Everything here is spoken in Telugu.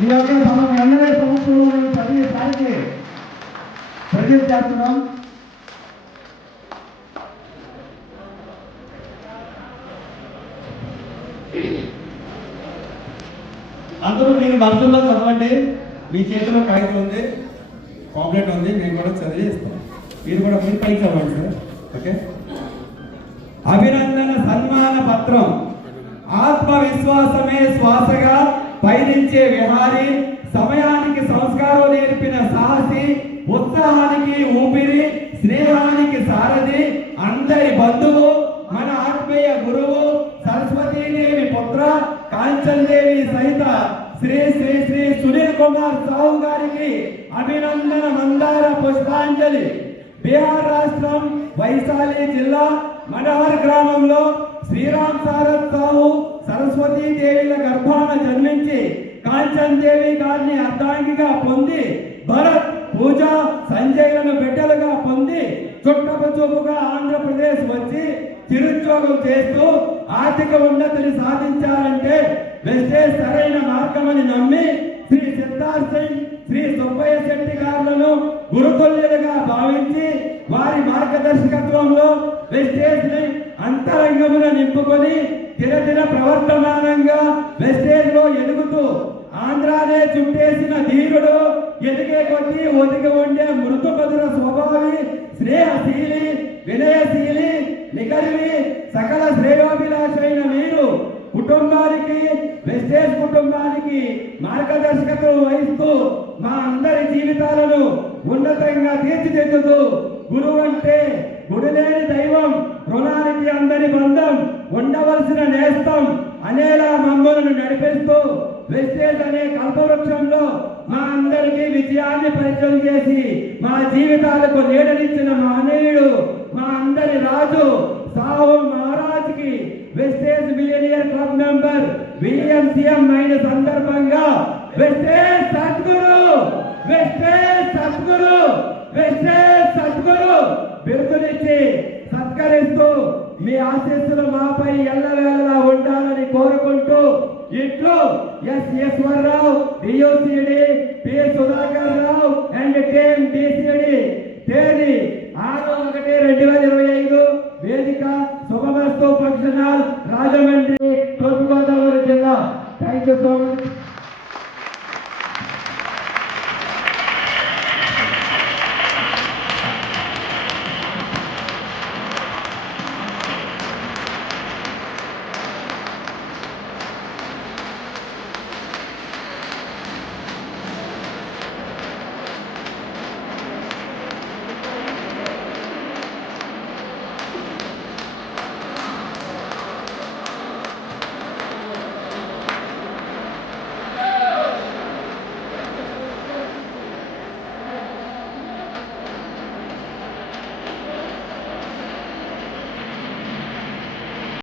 ఈ యొక్క మనం ఎన్నడే సంవత్సరంలో ప్రతిసారికి ప్రజలు చేస్తున్నాం. అందరూ మీరు మనసులో చదవండి. మీ చేతిలో కాగితం ఉంది, కాంప్లెట్ ఉంది, నేను కూడా చదివి ఇస్తాను. మీరు కూడా మీరు పైకి చదవండి సార్. ఓకే. అభినందన సన్మాన పత్రం. ఆత్మవిశ్వాసమే శ్వాసగా పయనించే విహారి, సమయానికి సంస్కారం నేర్పిన సాహసి, ఉత్సాహానికి ఊపిరి, స్నేహానికి సారథి, అందరి బంధువు, మన ఆత్మీయ గురువు, సరస్వతీదేవి పుత్ర, కాంచన్దేవి సహిత శ్రీ శ్రీ శ్రీ సునీల్ కుమార్ సాహు గారికి అభినందన మందార పుష్పాంజలి. బీహార్ రాష్ట్రం వైశాలి జిల్లా మనహర్ గ్రామంలో శ్రీరామ్ సారథ్ సాహు సరస్వతీదేవిల గర్భాన జన్మించి కాంచన్ దేవి గారిని అర్ధాంగిగా పొంది భరత్, పూజ, సంజయ్లను బిడ్డలుగా పొంది చుట్టపు చూపుగా ఆంధ్రప్రదేశ్ వచ్చి చిరుద్యోగం చేస్తూ ఆర్థిక ఉన్నతిని సాధించారంటే వెస్టేజ్ సరైన మార్గమని నమ్మి శ్రీ సిద్ధార్థ్ సింగ్, శ్రీ సుబ్బయ్య శెట్టి గారులను గురుతుల్యులుగా భావించి వారి మార్గదర్శకత్వంలో వెస్టేజ్ ని అంతరంగమున నింపుకొని దినదిన ప్రవర్తమానంగా వెస్టేజ్ లో ఎదుగుతూ ఆంధ్రానే చుట్టేసిన ధీరుడు, ఎదిగే కొద్దీ ఒదిగి ఉండే మృదు మధుర స్వభావి, స్నేహశీలి, వినయశీలి, నిగర్వి, సకల శ్రేయోభిలాషైన మీరు కుటుంబానికి, వెస్టేజ్ కుటుంబానికి మార్గదర్శకత్వం వహిస్తూ మా అందరి జీవితాలను ఉన్నతంగా తీర్చిదిద్దుతూ గురువు అంటే గుడిలేని దైవం, రుణానికి అందరి బంధం, ఉండవలసిన నేస్తం అనేలా మమ్మల్ని నడిపిస్తూ వెస్టేజ్ అనే కల్పవృక్షంలో మా అందరికీ విజయాన్ని పరిచయం చేసి మా జీవితాలకు నీడనిచ్చిన మహనీయుడు, మా అందరి రాజు సాహు మహారాజ్ కి vestige millionaire club member VMCM అయిన సందర్భంగా vestige Sadguru, vestige Sadguru, vestige Sadguru బిరుదునిచ్చి సత్కరిస్తూ మీ ఆశీస్సులు మాపై ఎల్లవేళలా ఉండాలని కోరుకుంటూ ఇట్లు S Eswararao, DOCD, P Sudhakar Rao and TM DCD. తేదీ 6/1/2025. వేదిక శుభమస్తు ఫంక్షన్ హాల్, రాజమండ్రి, తూర్పుగోదావరి జిల్లా. Thank you so much.